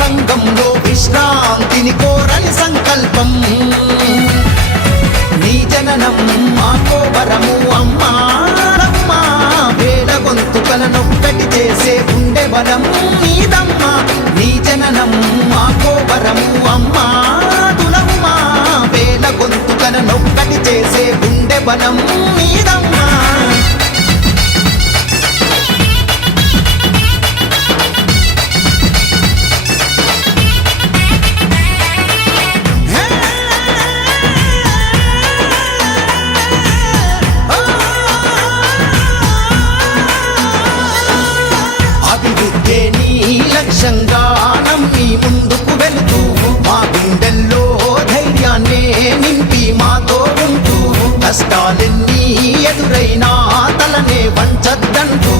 రంగంలో విశ్రాంతిని కోరని సంకల్పం నీ జననం మాకో వరము అమ్మా వేల గొంతుకలనొక్కటి చేసే గుండె బలం నీదమ్మా నీ జననం మాకో వరము అమ్మా తులమ్మా వేల గొంతుకలనొక్కటి చేసే గుండె బలం నీదమ్మా లక్ష్యంగా నమ్మి ముందుకు వెళుతూ మా గుండెల్లో ధైర్యాన్నే నింపి మాతో ఉంటూ కష్టాలెన్నీ ఎదురైనా తలనే వంచద్దంటూ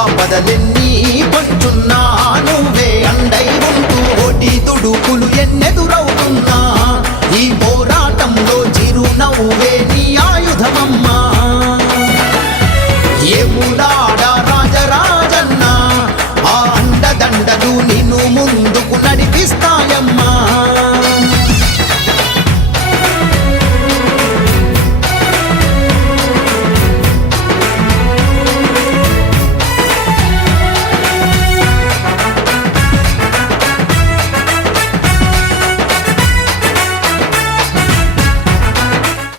ఆపదలెన్నీ పొంచున్నా నువ్వే అండై ఉంటూ ఓటి తుడుకులు ఎన్నెదురవుతున్నా ఈ పోరాటంలో చిరునవ్వే నీ ఆయుధమమ్మా ఏ మూల